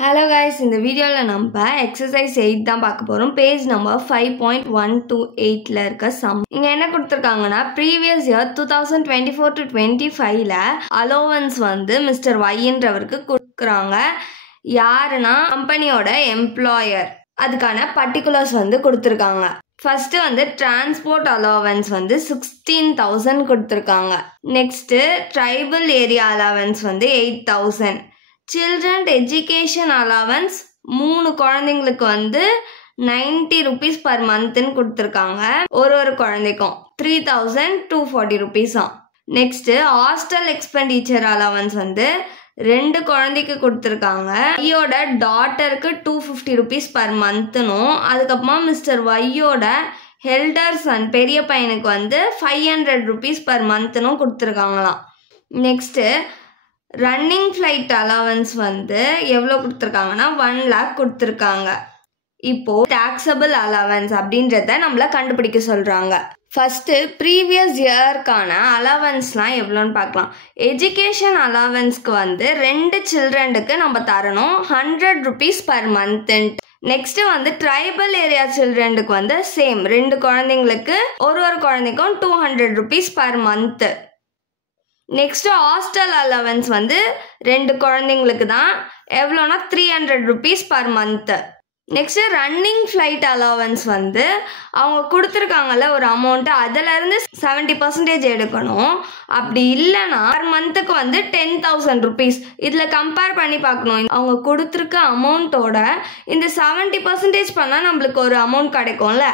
Hello guys, இந்த வீடியோல நம்ம exercise 8 தான் பார்க்க போறோம். பேஜ் நம்பர் 5.128ல இருக்க சம். இங்க என்ன கொடுத்திருக்காங்கன்னா previous year 2024 to 25ல allowance வந்து மிஸ்டர் ஒய்ன்றவருக்கு கொடுக்கறாங்க. யாருன்னா கம்பெனியோட எம்ப்ளாயர். அதுக்கான particulars வந்து கொடுத்திருக்காங்க. ஃபர்ஸ்ட் வந்து டிரான்ஸ்போர்ட் அலவன்ஸ் வந்து 16,000 கொடுத்திருக்காங்க. நெக்ஸ்ட் ட்ரைபல் ஏரியா அலவன்ஸ் வந்து 8,000. சில்ட்ரன் எஜுகேஷன் அலவன்ஸ் 3 குழந்தைங்களுக்கு வந்து 90 rupees per monthன்னு கொடுத்துருக்காங்க. ஒரு குழந்தைக்கும் 3,240 rupees. Next hostel expenditure allowance வந்து 2 குழந்தைக்கு கொடுத்துருக்காங்க. ஐயோட டாட்டருக்கு 250 rupees per monthனும், அதுக்கப்புறமா மிஸ்டர் ஒய்யோட ஹெல்டர் சன் பெரிய பையனுக்கு வந்து 500 rupees per monthனும் கொடுத்துருக்காங்களாம். நெக்ஸ்ட் ரன்னிங் ஃப்ளைட் அலவன்ஸ் வந்து எவ்வளோ கொடுத்துருக்காங்கன்னா 1 lakh கொடுத்துருக்காங்க. இப்போ டாக்ஸபிள் அலவன்ஸ் அப்படின்றத நம்மள கண்டுபிடிக்க சொல்றாங்க. ஃபர்ஸ்ட் ப்ரீவியஸ் இயர்க்கான அலவன்ஸ்லாம் எவ்வளோன்னு பார்க்கலாம். எஜுகேஷன் அலவன்ஸ்க்கு வந்து 2 சில்ட்ரனுக்கு நம்ம தரணும் 100 rupees per month. நெக்ஸ்ட் வந்து ட்ரைபல் ஏரியா சில்ட்ரனுக்கு வந்து சேம் 2 குழந்தைங்களுக்கு ஒரு குழந்தைக்கும் 200 rupees per month. Next hostel allowance வந்து 2 குழந்தைங்களுக்கு தான் எவ்வளோனா 300 rupees per month. Next running flight allowance வந்து அவங்க கொடுத்துருக்காங்கல்ல ஒரு அமௌண்ட், அதிலிருந்து 70% எடுக்கணும். அப்படி இல்லைன்னா பர் மந்த்துக்கு வந்து 10,000 rupees. இதில் கம்பேர் பண்ணி பார்க்கணும். அவங்க கொடுத்துருக்க அமௌண்ட்டோட இந்த 70% பண்ணால் நம்மளுக்கு ஒரு அமௌண்ட் கிடைக்கும்ல.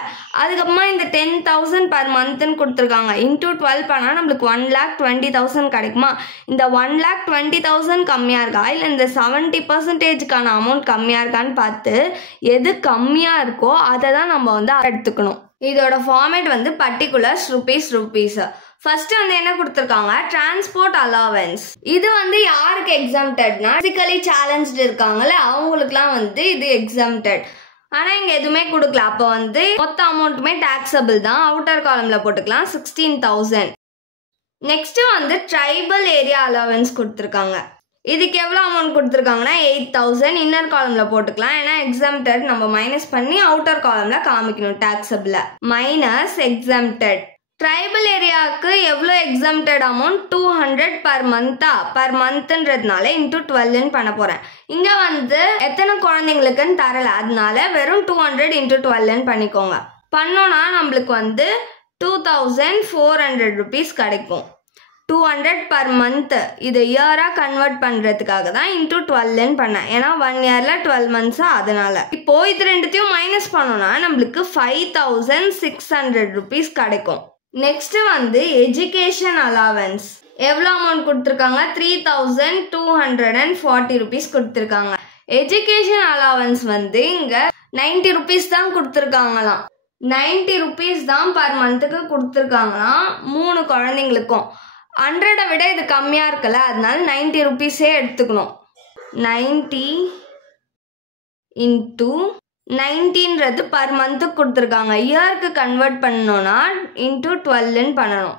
அதுக்கப்புறமா இந்த 10,000 per monthன்னு கொடுத்துருக்காங்க. இன்டூ 12 பண்ணால் நம்மளுக்கு 1,20,000 கிடைக்குமா. இந்த 1,20,000 கம்மியாக இருக்கா இல்லை இந்த 70%க்கான அமௌண்ட் கம்மியாக இருக்கான்னு பார்த்து எது கம்மியாக இருக்கோ அதை தான் நம்ம வந்து எடுத்துக்கணும். இதோட ஃபார்மேட் வந்து பர்டிகுலர்ஸ் ருபீஸ். ஃபர்ஸ்ட் வந்து என்ன கொடுத்துருக்காங்க, டிரான்ஸ்போர்ட் அலவன்ஸ். இது வந்து யாருக்கு எக்ஸம்டட்னா பிசிக்கலி சேலஞ்ச்டு இருக்காங்கல்ல அவங்களுக்குலாம் வந்து இது எக்ஸம்டட். ஆனால் இங்கே எதுவுமே கொடுக்கல. அப்போ வந்து மொத்த அமௌண்ட்டுமே டாக்ஸபிள் தான். அவுட்டர் காலம்ல போட்டுக்கலாம் 16,000. நெக்ஸ்ட் வந்து ட்ரைபல் ஏரியா அலவன்ஸ் கொடுத்துருக்காங்க. இதுக்கு எவ்வளோ அமௌண்ட் கொடுத்துருக்காங்கன்னா 8,000. இன்னர் காலம்ல போட்டுக்கலாம். ஏன்னா எக்ஸம்டட் நம்ம மைனஸ் பண்ணி அவுட்டர் காலம்ல காமிக்கணும் டாக்ஸபிள். Minus exempted. ட்ரைபல் ஏரியாவுக்கு எவ்வளோ exempted amount 200 per month. Per மந்த்ன்றதுனால இன்டூ 12ன்னு பண்ண போறேன். இங்க வந்து எத்தனை குழந்தைங்களுக்குன்னு தரல, அதனால வெறும் 200 into 12ன்னு பண்ணிக்கோங்க. பண்ணோம்னா நம்மளுக்கு வந்து 2,400 rupees கிடைக்கும். 200 per month. இது இயரா கன்வெர்ட் பண்றதுக்காக தான் இன்டூ 12ன்னு பண்ணேன். ஏன்னா 1 yearல 12 months அதனால. இப்போ இது ரெண்டுத்தையும் மைனஸ் பண்ணோம்னா நம்மளுக்கு 5,600 rupees கிடைக்கும். நெக்ஸ்ட் வந்து எஜுகேஷன் அலவன்ஸ் எவ்வளோ அமௌண்ட் கொடுத்துருக்காங்க 3,240 rupees கொடுத்துருக்காங்க. எஜுகேஷன் அலவன்ஸ் வந்து இங்க 90 rupees தான் கொடுத்துருக்காங்களாம். 90 rupees தான் பர் மந்த்துக்கு கொடுத்துருக்காங்களாம் 3 குழந்தைங்களுக்கும். 100 விட இது கம்மியா இருக்குல்ல, அதனால 90 rupeesே எடுத்துக்கணும். 90 into 19ன்றது பர் மந்த்துக்கு கொடுத்துருக்காங்க. இயருக்கு கன்வெர்ட் பண்ணணும்னா இன்டூ 12ன்னு பண்ணணும்.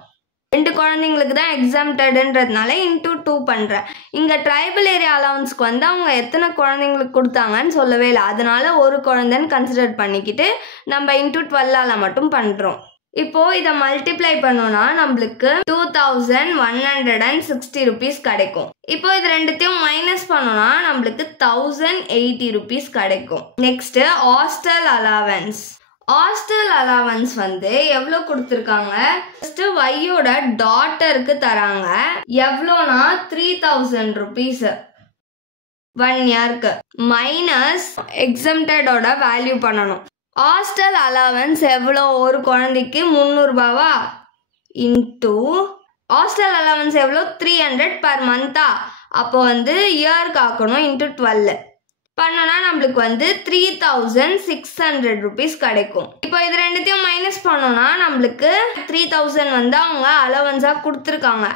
2 குழந்தைங்களுக்கு தான் எக்ஸம்டட்ன்றதுனால இன்டூ 2 பண்ணுறேன். இங்கே ட்ரைபல் ஏரியா அலவன்ஸ்க்கு வந்து அவங்க எத்தனை குழந்தைங்களுக்கு கொடுத்தாங்கன்னு சொல்லவே இல்லை, அதனால ஒரு குழந்தைன்னு கன்சிடர் பண்ணிக்கிட்டு நம்ம இன்டூ 12ஆல மட்டும் பண்ணுறோம். இப்போ இதை மல்டிப்ளை பண்ணோம்னா நம்மளுக்கு 2,160 rupees கிடைக்கும். இப்போ இது ரெண்டுத்தையும் மைனஸ் பண்ணோம்னா நம்மளுக்கு 1,080 rupees கிடைக்கும். Next hostel allowance. Hostel allowance வந்து எவ்வளோ கொடுத்துருக்காங்க, ஃபர்ஸ்ட் ஒய்யோட டாட்டருக்கு தராங்க. எவ்வளோனா 3,000 rupees 1 yearக்கு. மைனஸ் எக்ஸம்டடோட வேல்யூ பண்ணணும். ஹாஸ்டல் அலவன்ஸ் எவ்வளோ ஒரு குழந்தைக்கு 300 ரூபாவா இன்டூ ஹாஸ்டல் அலவன்ஸ் எவ்வளோ 300 per month. அப்போ வந்து இயருக்கு ஆக்கணும் இன்டூ 12 பண்ணோன்னா நம்மளுக்கு வந்து 3,600 rupees கிடைக்கும். இப்போ இது ரெண்டுத்தையும் மைனஸ் பண்ணோம்னா நம்மளுக்கு 3,000 வந்து அவங்க அலவன்ஸா கொடுத்துருக்காங்க.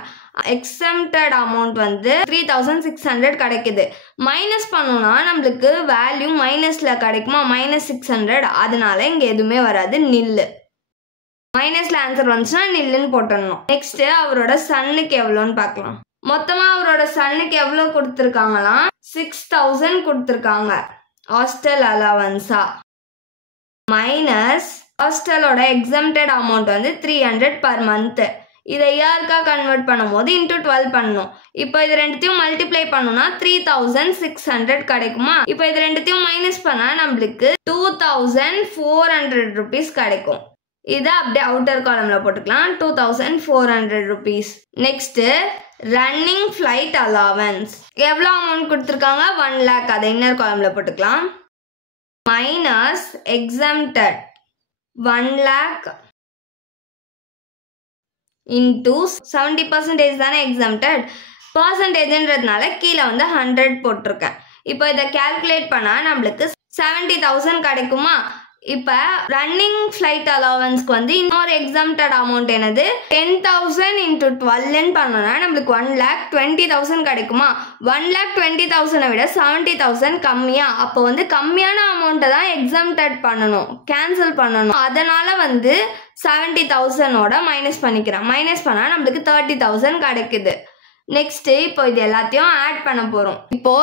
எக்ஸம்டட் அமௌண்ட் வந்து 3,600 கிடைக்குது. மைனஸ் பண்ணோம்னா நம்மளுக்கு வேல்யூ மைனஸ்ல கிடைக்குமா, -600. அதனால இங்க எதுவுமே வராது, நில்லு. மைனஸ்ல ஆன்சர் வந்துச்சுன்னா நில்லுன்னு போட்டுடணும். நெக்ஸ்ட் அவரோட சன்னுக்கு எவ்வளோன்னு பார்க்கலாம். மொத்தமாக அவரோட சன்னுக்கு எவ்வளோ கொடுத்துருக்காங்களாம் 6000 கொடுத்துருக்காங்க ஹாஸ்டல் அலவன்ஸா மைனஸ் ஹாஸ்டலோட எக்ஸம்டட் அமௌண்ட் வந்து 300 per month. இதை இயர்க்கா கன்வெர்ட் பண்ணும்போது இன்டூ 12 பண்ணணும். இப்போ இது ரெண்டுத்தையும் மல்டிப்ளை பண்ணோம்னா 3600 கிடைக்குமா? இப்போ இது ரெண்டுத்தையும் மைனஸ் பண்ணால் நம்மளுக்கு 2400 rupees கிடைக்கும். இதை அப்படியே அவுட்டர் காலம்ல போட்டுக்கலாம் 2400 rupees. Next running flight allowance எவ்வளோ அமௌண்ட் கொடுத்துருக்காங்க 1 lakh. அதை இன்னர் காலம்ல போட்டுக்கலாம் மைனஸ் எக்ஸம்டட் 1 lakh into 70% தானே எக்ஸம்டட் பர்சன்டேஜ்ன்றதுனால கீழே வந்து 100 போட்டிருக்கேன். இப்போ இதை கால்குலேட் பண்ணால் நம்மளுக்கு 70,000 கிடைக்குமா? இப்போ ரன்னிங் ஃப்ளைட் அலவன்ஸ்க்கு வந்து இன்னொரு எக்ஸம்டட் அமௌண்ட் என்னது 10,000 into 12 பண்ணோம்னா நம்மளுக்கு 1,20,000 கிடைக்குமா? 1,20,000 விட 70,000 கம்மியா? அப்போ வந்து கம்மியான அமௌண்ட்டை தான் எக்ஸம்டட் பண்ணணும், கேன்சல் பண்ணணும். அதனால வந்து 70,000ஓட மைனஸ் பண்ணிக்கிறேன். மைனஸ் பண்ணால் நம்மளுக்கு 30,000 கிடைக்குது. நெக்ஸ்ட் இப்போ இது எல்லாத்தையும் ஆட் பண்ண போகிறோம். இப்போ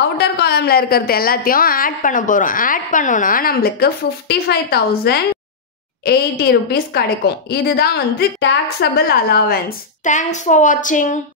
அவுட்டர் காலம்ல இருக்கிறது எல்லாத்தையும் ஆட் பண்ண போகிறோம். ஆட் பண்ணோன்னா நம்மளுக்கு 55,080 rupees கிடைக்கும். இதுதான் வந்து taxable allowance. Thanks for watching.